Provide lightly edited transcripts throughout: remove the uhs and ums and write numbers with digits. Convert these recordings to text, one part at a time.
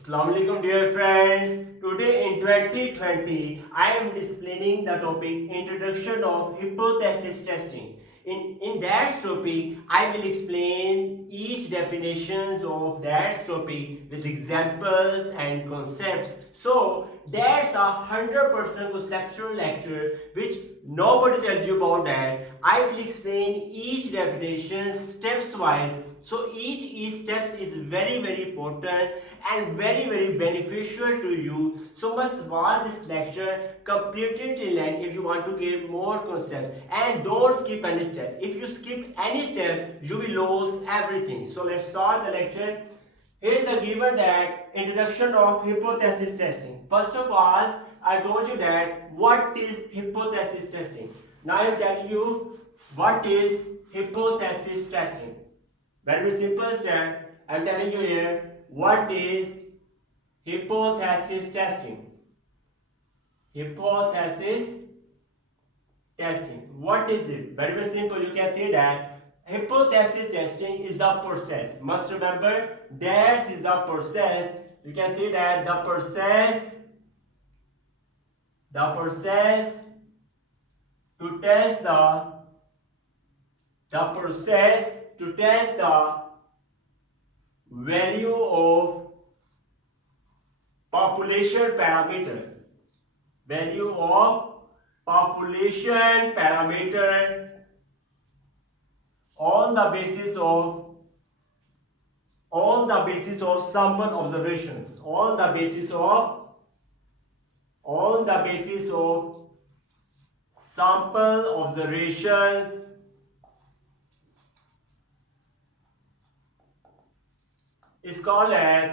Assalamualaikum dear friends. Today in 2020 I am explaining the topic introduction of hypothesis testing. In that topic I will explain each definitions of that topic with examples and concepts. So that's a 100% conceptual lecture which nobody tells you about that. I will explain each definition steps wise. So each steps is very important and very beneficial to you. So must watch this lecture completely till end if you want to get more concepts, and don't skip any step. If you skip any step you will lose everything. So let's start the lecture. Here is the given that introduction of hypothesis testing. First of all, I told you that what is hypothesis testing. Now I am telling you what is hypothesis testing. Very simple step. I am telling you here what is hypothesis testing. Hypothesis testing. What is it? Very simple. You can say that hypothesis testing is the process. Must remember that is the process. You can say that the process to test the process to test the value of population parameter. Value of population parameter on the basis of sample observations. On the basis of sample observations is called as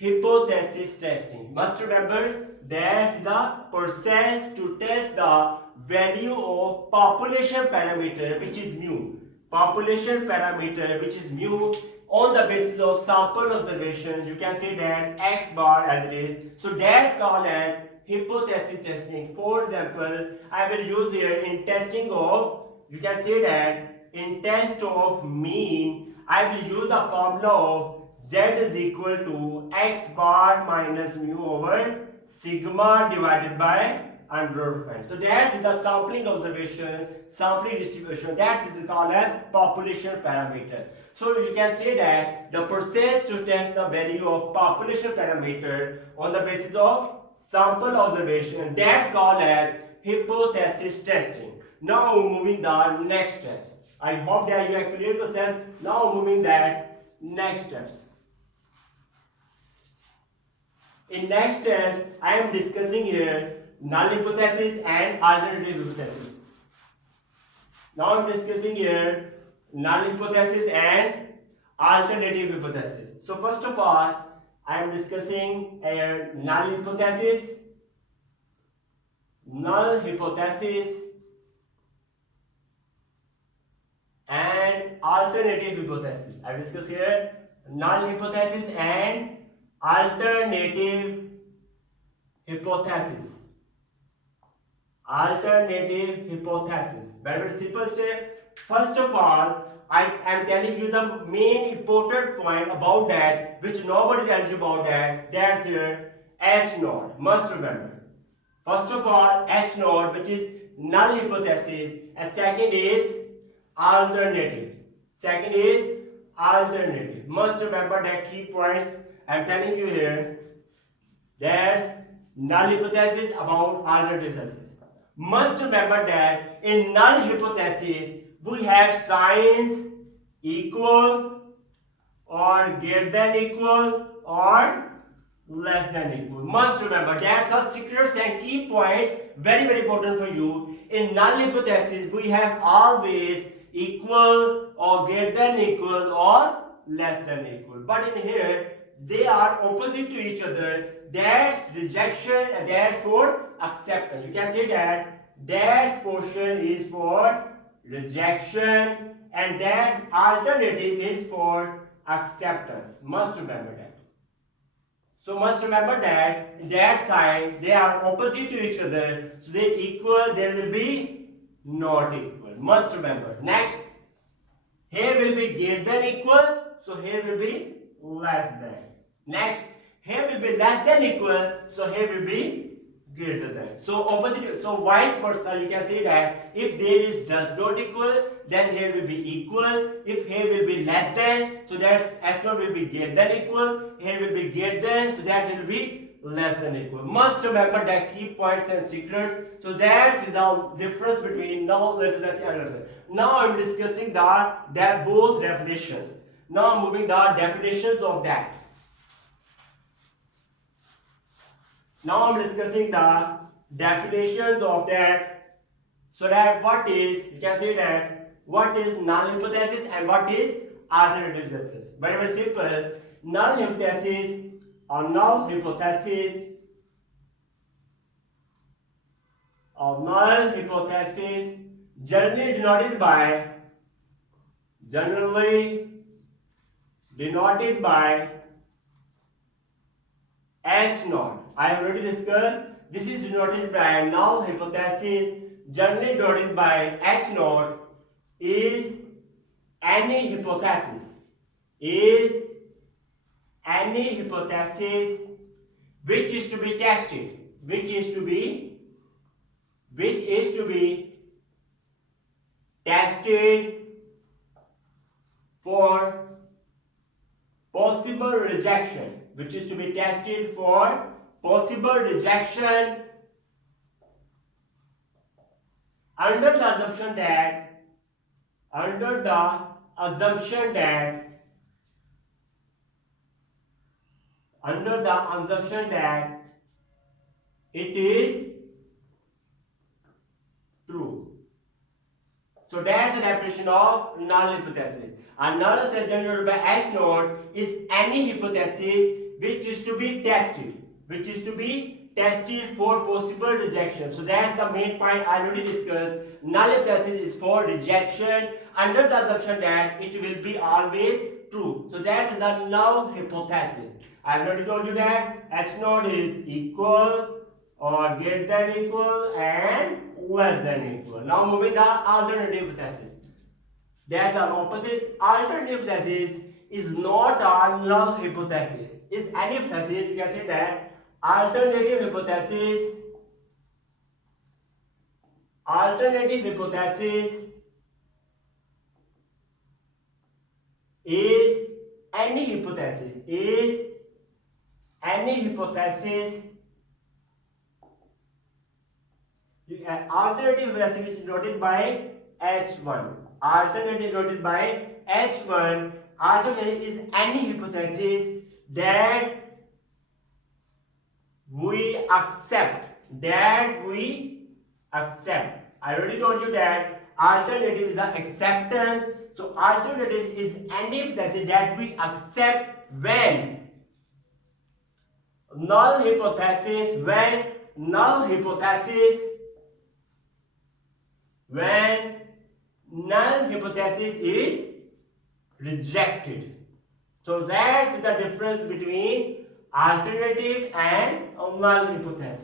hypothesis testing. Must remember that the process to test the value of population parameter which is mu. Population parameter which is mu on the basis of sample observations. You can say that x bar as it is. So that's called as hypothesis testing. For example, I will use here in testing of, you can say that in test of mean, I will use the formula of z is equal to x bar minus mu over sigma divided by under root of n. So that is the sampling observation, sampling distribution. That is called as population parameter. So you can say that the process to test the value of population parameter on the basis of sample observation, that's called as hypothesis testing. Now moving the next step. I hope that you have cleared yourself. Now moving that next steps. In next steps, I am discussing here null hypothesis and alternative hypothesis. Now I am discussing here null hypothesis and alternative hypothesis. So first of all, I am discussing a null hypothesis and alternative hypothesis. I discuss here null hypothesis and alternative hypothesis. Alternative hypothesis. Very simple step. First of all, I am telling you the main important point about that, which nobody tells you about that. That's here H naught. Must remember. First of all, H naught, which is null hypothesis, and second is alternative. Second is alternative. Must remember that key points I am telling you here. There's null hypothesis about alternative hypothesis. Must remember that in null hypothesis we have signs equal or greater than equal or less than equal. Must remember that's a secrets and key points very important for you. In null hypothesis we have always equal or greater than equal or less than equal. But in here they are opposite to each other. That's rejection and that's for acceptance. You can say that portion is for rejection and that alternative is for acceptance. Must remember that. So must remember that in that side they are opposite to each other. So they equal, there will be not equal. Must remember. Next, here will be greater than equal, so here will be less than. Next, here will be less than equal, so here will be greater than. So opposite, so vice versa, you can say that if there is does not equal, then here will be equal. If here will be less than, so that's s naught will be greater than equal. Here will be greater than, so that will be less than equal. Must remember that key points and secrets. So that is our difference between null and another. Now I'm discussing that both definitions. Now I'm moving the definitions of that. Now I'm discussing the definitions of that. So that what is, you can say that what is null hypothesis and what is alternative hypothesis. Very very simple. Null hypothesis or null hypothesis generally denoted by H naught. I have already discussed. This is denoted by null hypothesis, generally denoted by H naught, is any hypothesis which is to be tested, which is to be tested for possible rejection, which is to be tested for possible rejection under the assumption that it is true. So that's the definition of null hypothesis. A null hypothesis generated by H naught is any hypothesis which is to be tested for possible rejection. So that's the main point I already discussed. Null hypothesis is for rejection under the assumption that it will be always true. So that's the null hypothesis. I have already told you that H naught is equal or greater than equal and less than equal. Now moving the alternative hypothesis. That's the opposite. Alternative hypothesis is not a null hypothesis. Is any hypothesis, you can say that alternative hypothesis is any hypothesis alternative hypothesis is denoted by H1. Alternative is denoted by H1. Alternative is any hypothesis that we accept. I already told you that alternative is an acceptance. So alternative is any hypothesis that we accept when null hypothesis is rejected. So that's the difference between alternative and null hypothesis.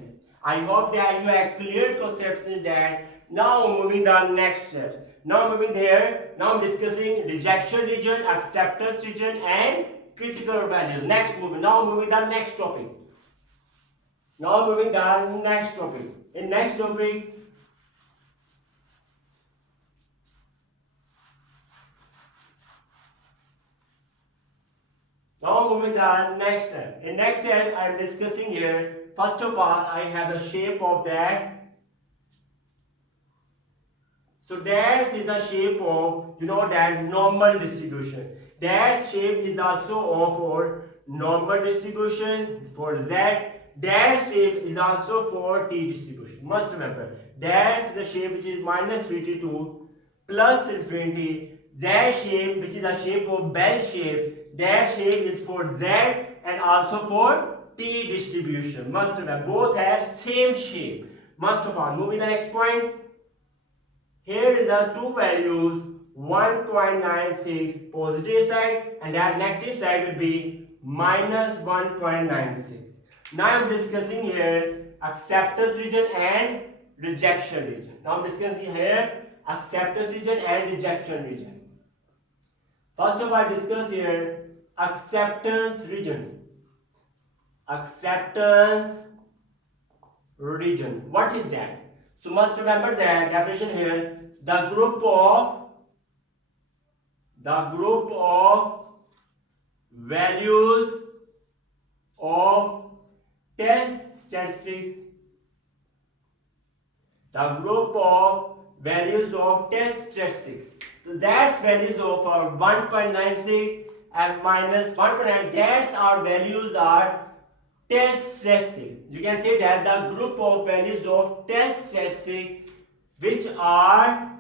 I hope that you have clear concepts in that. Now moving the next step. Now moving here. Now I'm discussing rejection region, acceptance region, and critical value. Next moving. Now moving the next topic. In next topic. Now moving the next step. In next step, I am discussing here. First of all, I have the shape of that. So that is the shape of that normal distribution. That shape is also for normal distribution for Z. That shape is also for T distribution. Must remember. That's the shape which is minus 52 plus infinity. That shape which is a shape of bell shape. That shape is for Z and also for T distribution. Must remember. Both have same shape. Must remember. Moving to the next point. Here is the two values 1.96 positive side and that negative side will be minus 1.96. Now I am discussing here acceptance region and rejection region. Now I am discussing here acceptance region and rejection region. First of all, I discuss here acceptance region. acceptance region. What is that? So must remember that definition here, the group of values of test statistics, the group of values of test statistics. So that's values of 1.96 and minus 1.9. That's our values are test statistics. You can say that the group of values of test statistics which are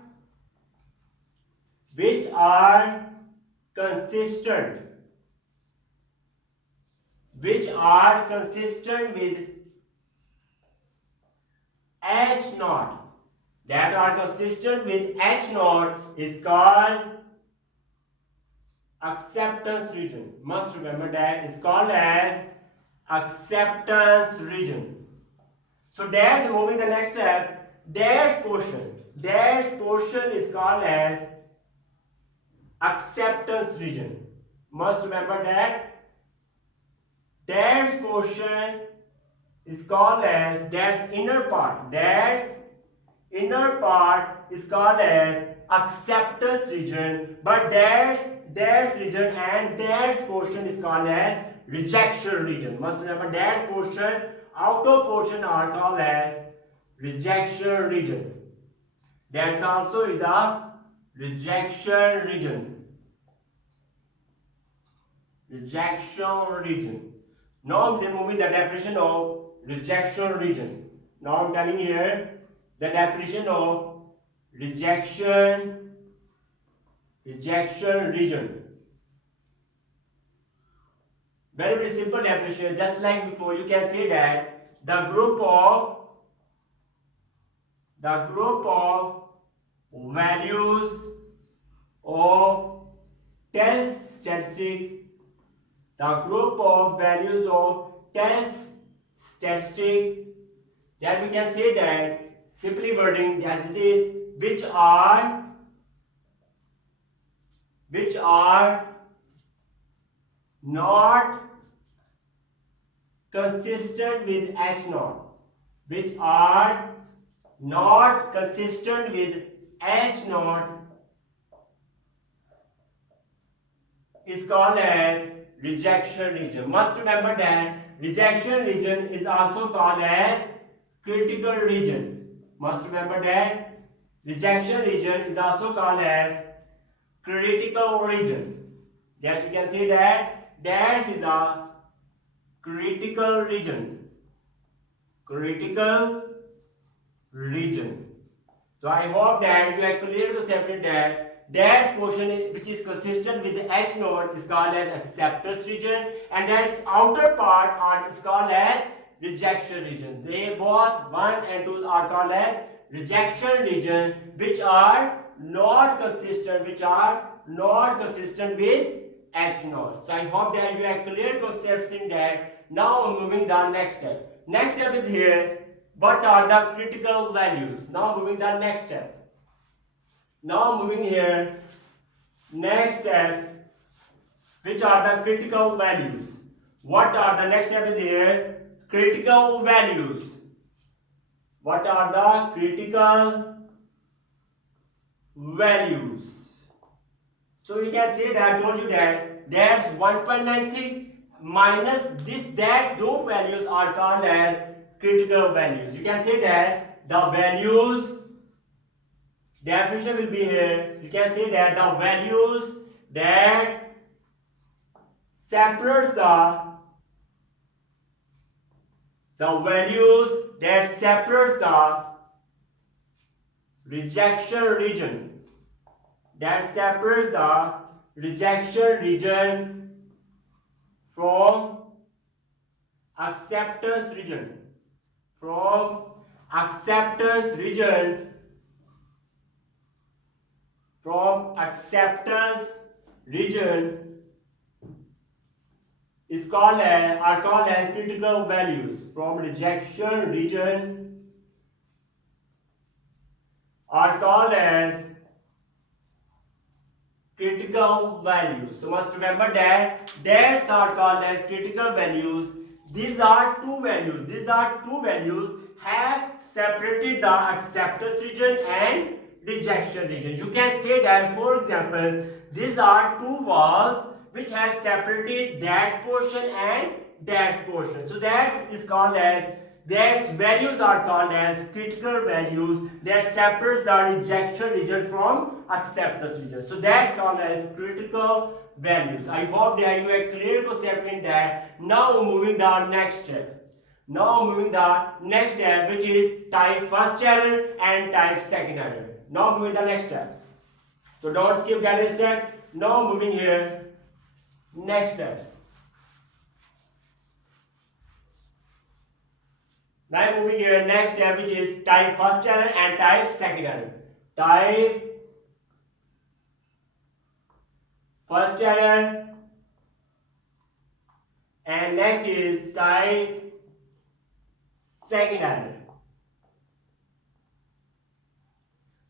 consistent with H naught, that are consistent with H naught is called acceptance region. Must remember that is called as acceptance region. So that's moving the next step. Dash portion is called as acceptance region. Must remember that dash portion is called as dash inner part. Dash inner part is called as acceptance region, but dash region and dash portion is called as rejection region. Must remember dash portion, outer portion are called as rejection region. That also is a rejection region. Now I'm removing the definition of rejection region. Now I'm telling here the definition of rejection region. Very, very simple definition. Just like before, you can say that the group of values of test statistic, the group of values of test statistic, that we can say that simply wording as it is, which are not consistent with H naught, which are not consistent with H naught is called as rejection region. Must remember that rejection region is also called as critical region. Must remember that rejection region is also called as critical region. Yes, you can see that that is a critical region. So I hope that you are clear to separate that portion which is consistent with the H node is called as acceptance region, and that outer part is called as rejection region. They both 1 and 2 are called as rejection region, which are not consistent with H node. So I hope that you are clear concepts in that. Now I'm moving the next step. Next step is here. What are the critical values? Now moving the next step. Now moving here. Next step. Which are the critical values? What are the next step is here? Critical values. What are the critical values? So you can say that I told you that that's 1.96 minus this dash, those values are called as critical values. You can say that the values, definition will be here. You can say that the values that separates the rejection region, that separates the rejection region from acceptance region. From acceptance region is called as critical values. From rejection region are called as critical values. So must remember that that's are called as critical values. these are two values. These are two values have separated the acceptance region and rejection region. You can say that, for example, these are two walls which have separated dash portion and dash portion. So that is called as, that values are called as critical values that separates the rejection region from acceptance region. So that's called as critical values. I hope that you are clear concept in that. Now moving the next step. Now moving the next step, which is type first error and type second error. Now moving the next step. So don't skip that step. Now moving here, next step. Now moving here, next step, which is type first error and type second error. Type first error and next is type second error.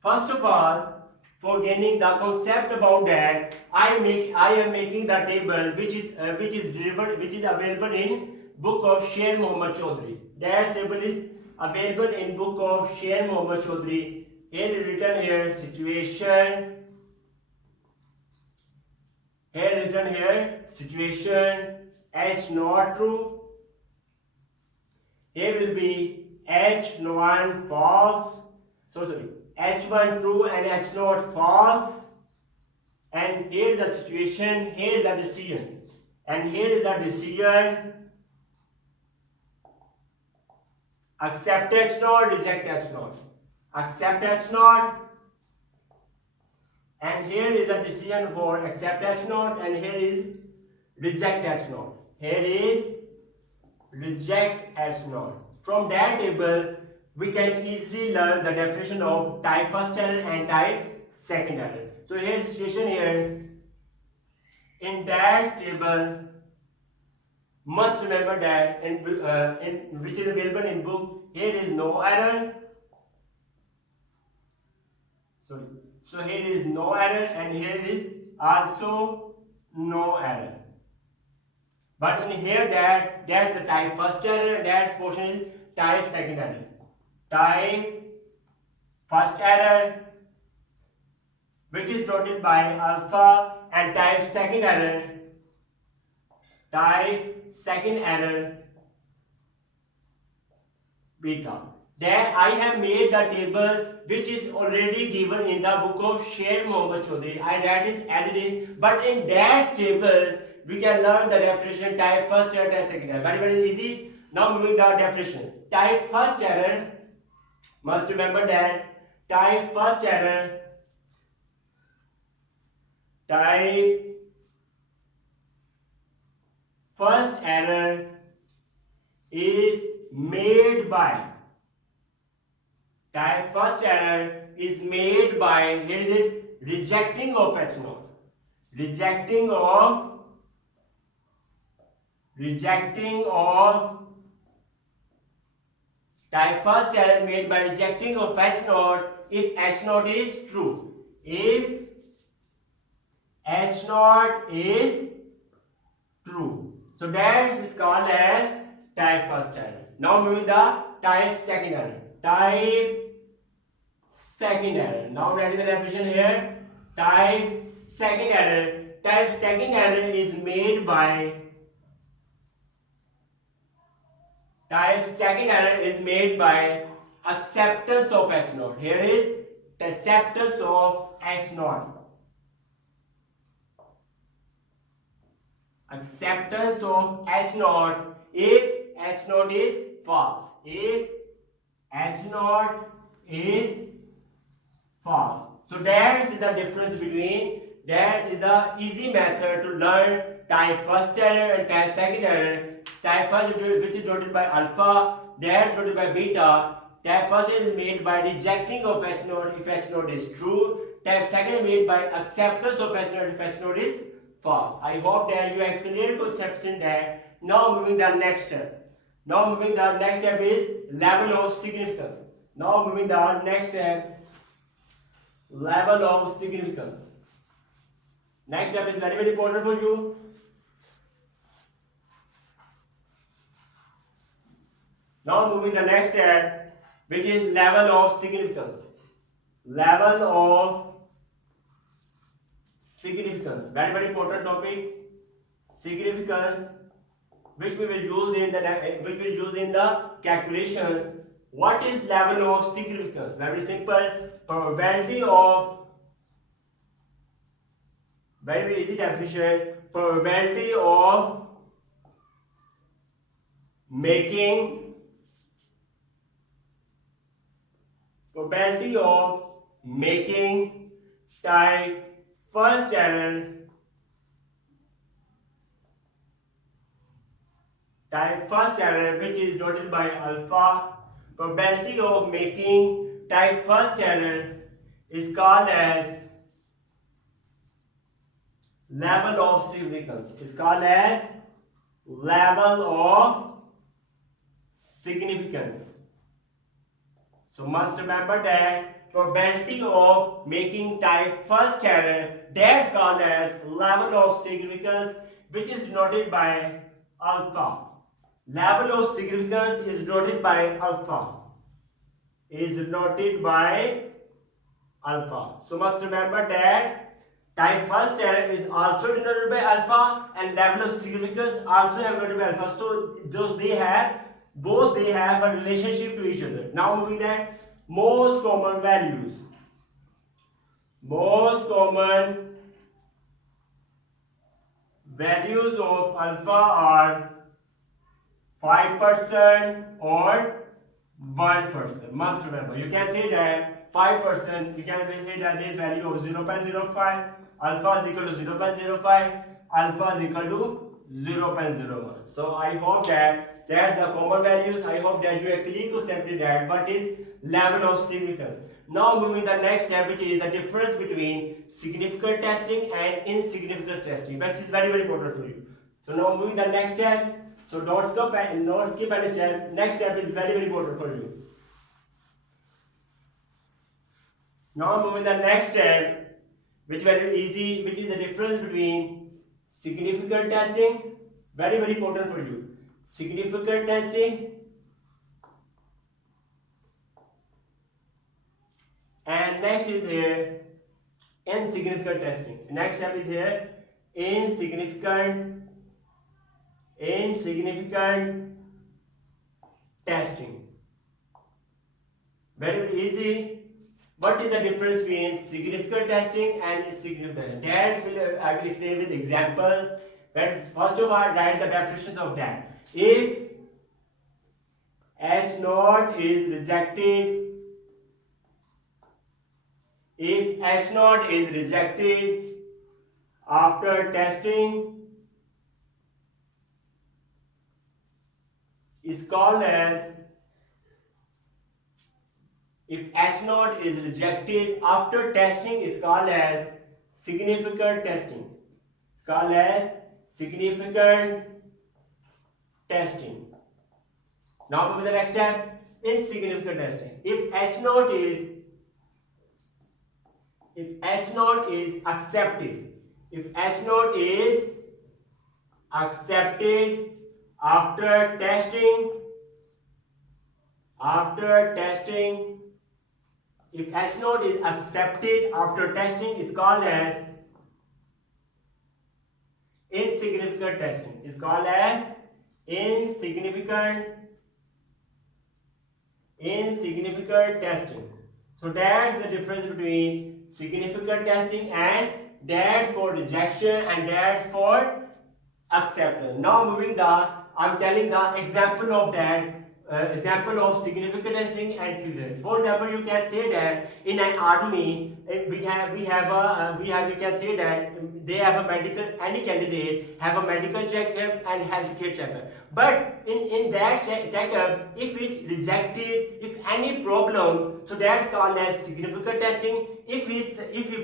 First of all, for gaining the concept about that, I am making the table which is available in book of Sher Muhammad Chaudhary. That table is available in book of Sher Muhammad Chaudhary. Here is written here situation. Here written here situation H not true. Here will be H not false. Sorry. H1 true and H0 false, and here is the situation, here is the decision, and here is the decision, accept H0, reject H0, accept H0, and here is the decision for accept H0, and here is reject H0, here is reject H0. From that table, we can easily learn the definition of type first error and type second error. So here's the situation here. In that table, must remember that in which is available in book, here is no error. Sorry. So here is no error and here is also no error. But in here that's the type first error and that portion is type second error. Type first error, which is denoted by alpha, and type second error, beta. Then I have made the table which is already given in the book of Sher Muhammad Chaudhary, and that is as it is. But in that table we can learn the definition type first error, type second error. Very easy. Now moving the definition. Type first error. Must remember that type first error is made by here is it rejecting of H0, rejecting of type first error made by rejecting of H0 if H0 is true. If H0 is true. So that is called as type first error. Now moving the type second error. Type second error. Now writing the definition here. Type second error. Type second error is made by acceptance of H0. Here is acceptance of H0. Acceptance of H0 if H0 is false. If H0 is false. So that is the difference between, that is the easy method to learn type first error and type second error. Type first, which is denoted by alpha, that is denoted by beta. Type first is made by rejecting of H0 if H0 is true. Type second is made by acceptance of H0 if H0 is false. I hope that you have clear conception that. Now moving the next step. Now moving the next step is level of significance. Now moving the next step, level of significance. Next step is very important for you. Now moving the next step, which is level of significance. Level of significance, very very important topic. Significance, which we will use in the calculations. What is level of significance? Very simple. Probability of, very easy definition. Probability of making type first error, which is denoted by alpha. Probability of making type first error is called as level of significance. Is called as level of significance. So must remember that probability of making type first error, that's called as level of significance, which is denoted by alpha. Level of significance is denoted by alpha. So must remember that type first error is also denoted by alpha, and level of significance also denoted by alpha. So both they have a relationship to each other. Now moving that most common values. Most common values of alpha are 5% or 1%. Must remember. You can say that 5%, you can say that this value of 0.05, alpha is equal to 0.05, alpha is equal to 0.01. So I hope that that's the common values. I hope that you are clear to simply that what is level of significance. Now moving the next step, which is the difference between significant testing and insignificant testing, which is very very important to you. So now moving the next step. So don't skip any step. Next step is very very important for you. Now moving the next step, which is very easy, which is the difference between significant testing, very very important for you. Significant testing and next is here insignificant testing. Next step is here insignificant testing. Very, very easy. What is the difference between significant testing and insignificant? That I will explain with examples. But first of all, write the definitions of that. If H naught is rejected, after testing, is called as, if H naught is rejected after testing is called as significant testing. It's called as significant testing. Now move to the next step, insignificant testing. If H naught is accepted, after testing, if H naught is accepted after testing is called as insignificant testing. Is called as insignificant testing. So that's the difference between significant testing, and that's for rejection and that's for acceptance. Now moving I'm telling the example of that. Example of significant testing and significant. For example, you can say that in an army, we can say that they have a medical, any candidate have a medical checkup and health care checkup. But in that checkup, if it's rejected, if any problem, so that's called as significant testing. If we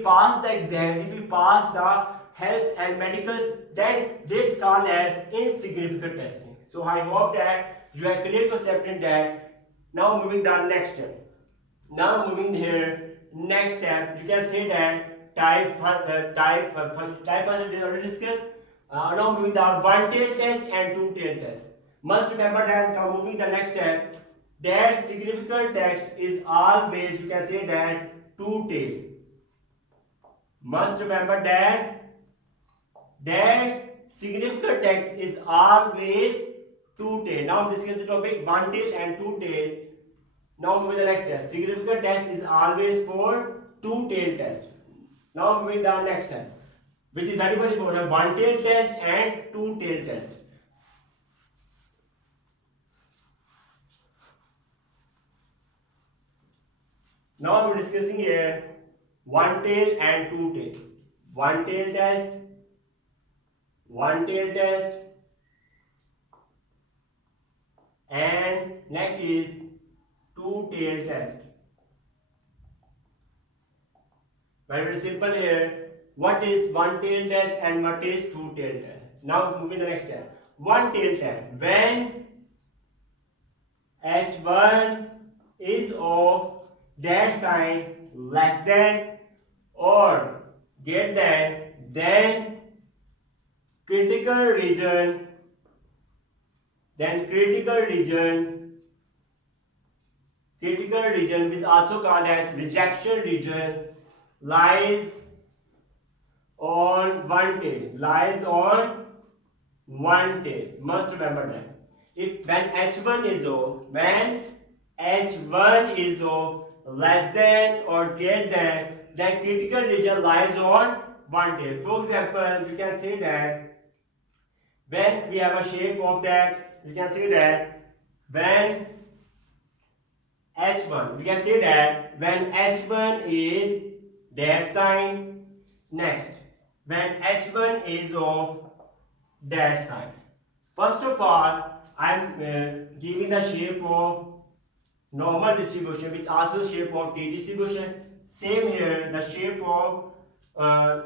pass the exam, if we pass the health and medicals, then this called as insignificant testing. So I hope that you are clear to accepting that. Now moving the next step. Now moving here, next step, you can say that type first we already discussed. Now moving the one tail test and two tail test. Must remember that, now moving the next step, that significant text is always, you can say that, two-tailed. Must remember that significant text is always two-tailed. Now I'm discussing the topic one-tailed and two-tailed. Now moving the next test. Significant test is always for two-tailed test. Now moving the next test, which is very very important, one-tailed test and two-tailed test. Now we're discussing here one-tailed and two-tailed. One-tailed test, one-tailed test, and next is two-tailed test. Very simple here. What is one-tailed test and what is two-tailed test? Now moving to the next step. One-tailed test. When h1 is of that sign less than or greater than, then critical region, which is also called as rejection region, lies on one tail. Must remember that. If when h1 is of less than or greater than, then critical region lies on one tail. For example, you can say that when we have a shape of that, you can say that when h1, we can say that when h1 is that sign, next when h1 is of that sign. First of all, I am giving the shape of normal distribution, which also shape of t distribution. Same here, the shape of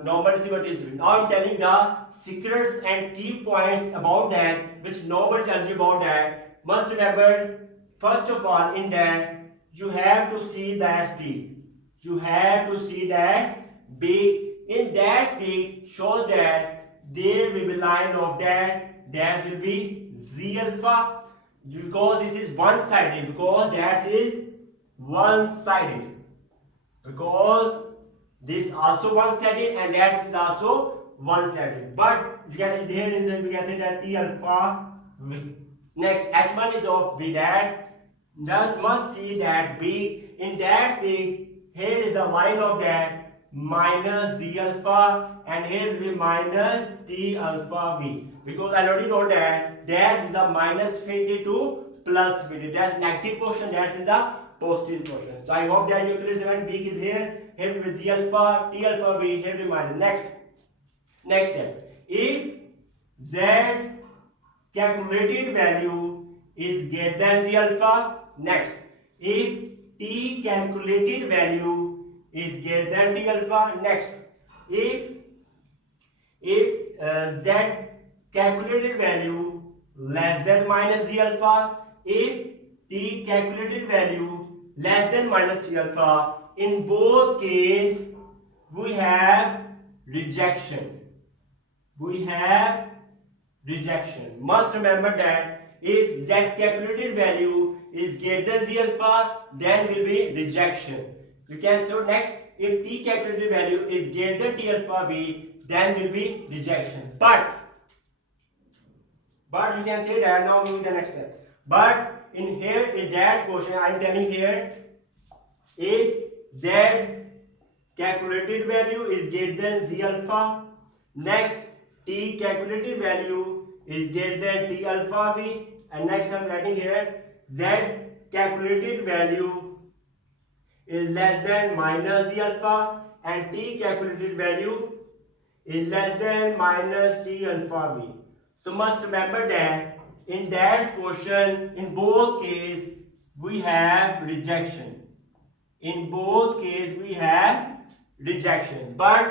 normal distribution. Now I am telling the secrets and key points about that, which nobody tells you about that. Must remember, first of all, in that you have to see that big. You have to see that big. In that big shows that there will be line of that will be z alpha, because this is one-sided, because that is one-sided, because this also one-sided and that is also one-sided. But you can here is we can say that t alpha v. Next h1 is of v dash, that must see that big. In that big, here is the line of that minus z alpha and here will be minus t alpha v, because I already know that is a minus infinity to plus infinity, that's negative portion, that is a positive portion. So I hope that you clear. When big is here will be z alpha, t alpha v, here will be minus. Next step, if z calculated value is greater than z alpha, next if t calculated value is greater than t alpha, next if z calculated value less than minus z alpha, if t calculated value less than minus t alpha, in both cases we have rejection. Must remember that if z calculated value is greater than z alpha, then will be rejection. You can show next, if t calculated value is greater than t alpha v, then will be rejection. But you can say that, now moving the next step. But in here, in that portion, I am telling here, if z calculated value is greater than z alpha, next t calculated value is greater than t alpha v, and next I am writing here z calculated value is less than minus z alpha and t calculated value is less than minus t alpha v. So must remember that in that portion, in both cases we have rejection. But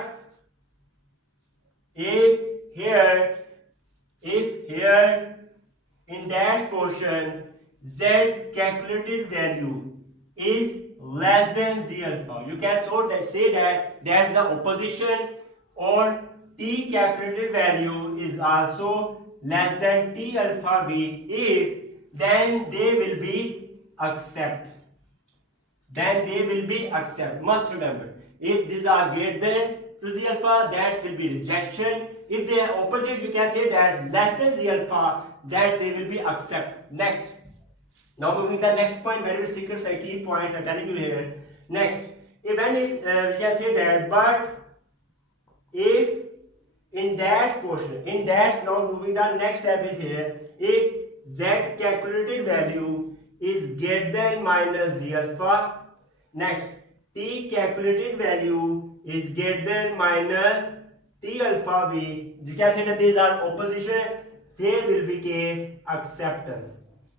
if here in that portion z calculated value is less than z alpha, you can say that that's the opposition, or t calculated value is also less than T alpha B, if then they will be accept. Then they will be accept. Must remember, if these are greater than to the alpha, that will be rejection. If they are opposite, you can say that less than the alpha, that they will be accept. Next, now moving the next point, very secret key points I'm telling you here. Next, if when is we can say that, but if in that portion, in that, now moving the next step is here, if z calculated value is greater than minus z alpha. Next, t calculated value is greater than minus t alpha b. You can say that these are opposition. Here will be case acceptance.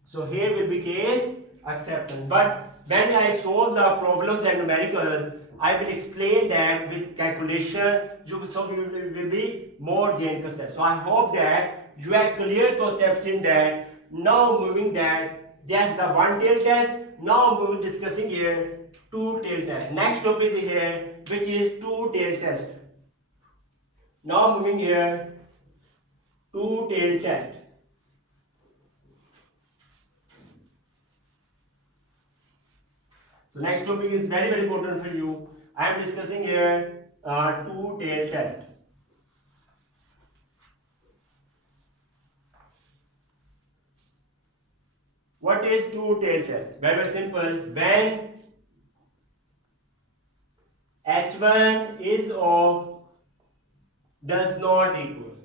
So here will be case acceptance. But when I solve the problems and numericals, I will explain that with calculation, you will be more gain concept. So I hope that you have clear concepts in that. Now moving that, that's the one tail test. Now we will discussing here two tail test. Next topic is here, which is two tail test. Now moving here, two tail test. So next topic is very important for you. I am discussing here two tail test. What is two tail test? Very simple. When h1 is of does not equal.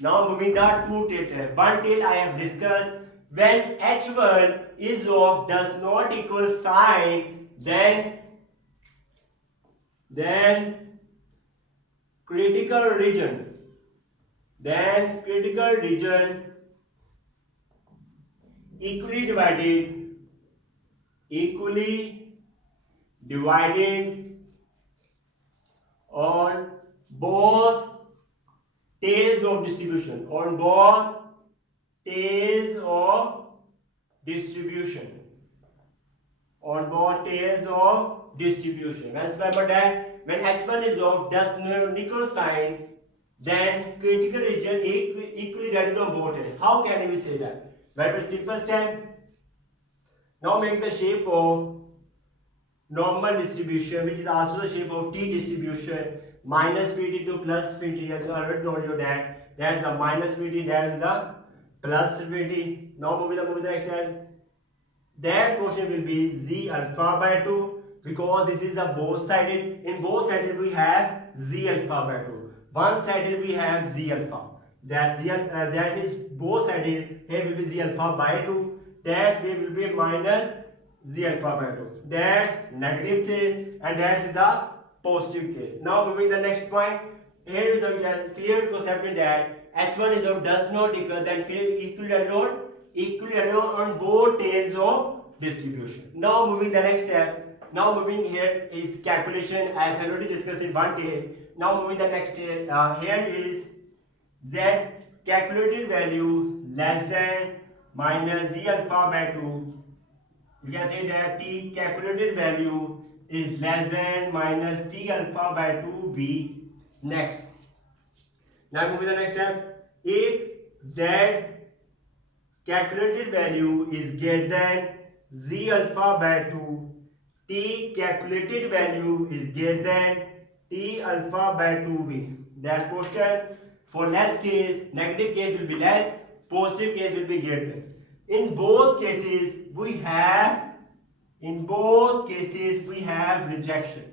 Now moving the two tail test. One tail I have discussed. When h1 is of does not equal sign, then critical region, equally divided on both tails of distribution, Let's remember that when h1 is of does not equal sign, then critical region equally divided on both tails. How can we say that? Very simple step. Now make the shape of normal distribution, which is also the shape of t distribution, minus pt to plus pt. As I already told you that is the minus pt, that is the plus pt. Now moving the next step. That portion will be z alpha by 2, because this is a both sided. In both sided we have z alpha by 2. One sided we have z alpha. That is both sided. Here will be z alpha by 2. That way will be minus z alpha by 2. That's negative case and that is the positive case. Now moving the next point. Here is the clear concept that h1 is of does not equal, then equally on both tails of distribution. Now moving the next step. Now moving here is calculation, as I already discussed in one tail. Now moving the next tail. Here is z calculated value less than minus z alpha by 2. You can say that t calculated value is less than minus t alpha by 2b. Next. Now moving the next step. If z calculated value is greater than z alpha by 2, t calculated value is greater than t alpha by 2b. That's question. For less case, negative case will be less, positive case will be greater. In both cases we have rejection.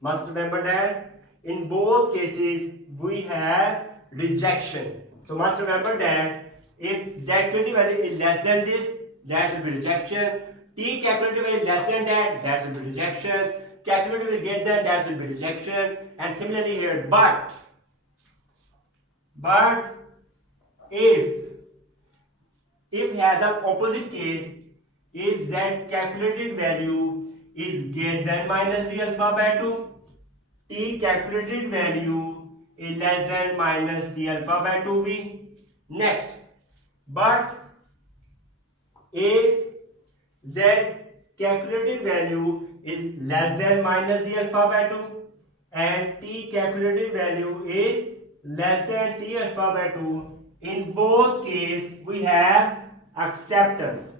Must remember that in both cases we have rejection. So must remember that if z calculated value is less than this, that will be rejection. T calculated value is less than that will be rejection. Calculated value greater than that will be rejection. And similarly here, but if it has an opposite case, if z calculated value is greater than minus z alpha by 2, t calculated value is less than minus t alpha by 2b. Next, but if z calculated value is less than minus the alpha by 2 and t calculated value is less than t alpha by 2. In both cases we have acceptance.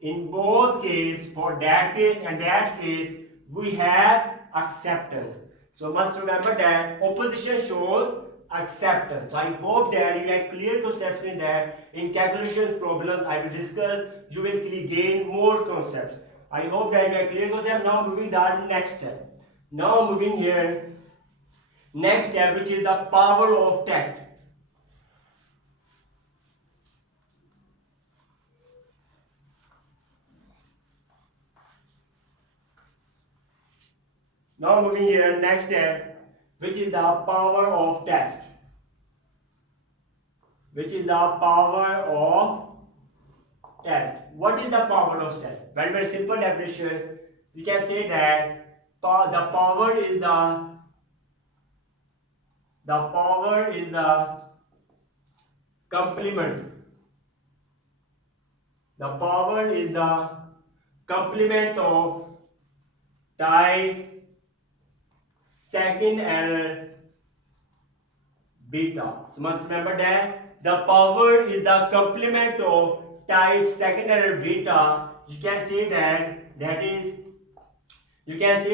In both cases, for that case and that case, we have acceptance. So must remember that opposition shows acceptance. So I hope that you have clear conception that in calculations problems I will discuss, you will gain more concepts. I hope that you have clear concept. Now moving to the next step. Now moving here, next step, which is the power of test. Now moving here, next step, which is the power of test. Which is the power of test. What is the power of test? Very very simple definition. We can say that the power is the complement. The power is the complement of type second error beta. So must remember that the power is the complement of type second error beta. You can say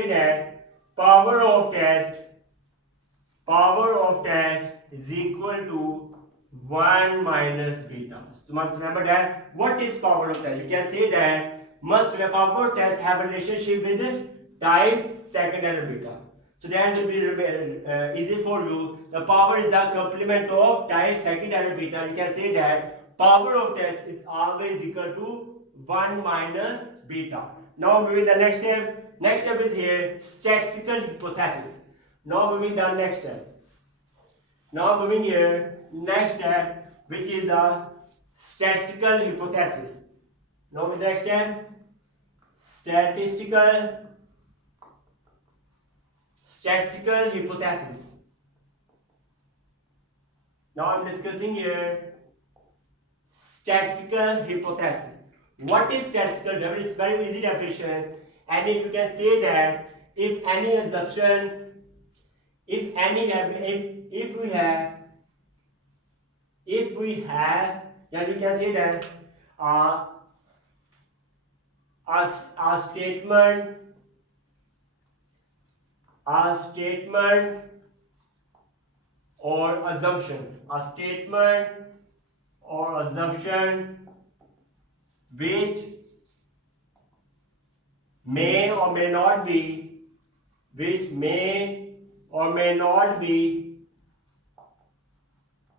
that power of test is equal to 1 minus beta. So must remember that what is power of test? You can say that power of test have a relationship with type second error beta. So that will be easy for you. The power is the complement of type second error beta. You can say that power of test is always equal to 1 minus beta. Now moving the next step. Next step is here statistical hypothesis. Now moving the next step. Now moving here next step, which is the statistical hypothesis. Now with the next step, statistical hypothesis. Now I am discussing here statistical hypothesis. What is statistical? There is very easy definition, and if you can say that if any assumption, if we have, then we can say that a statement or assumption, which may or may not be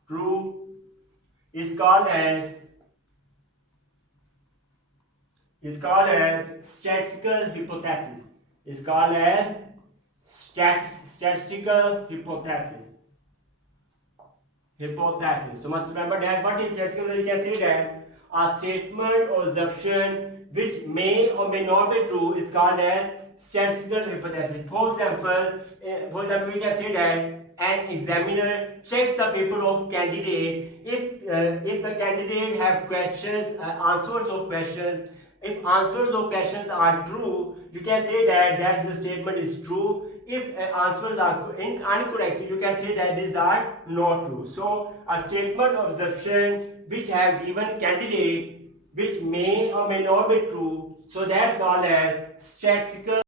true is called as statistical hypothesis. Is called as statistical hypothesis. So must remember that what is statistical? You can say that a statement or assumption which may or may not be true is called as statistical hypothesis. For example, we can say that an examiner checks the paper of candidate. If the candidate have questions, answers of questions. If answers of questions are true, you can say that the statement is true. If answers are incorrect, you can say that these are not true. So a statement of assumption which have given candidate which may or may not be true, so that's called as statistical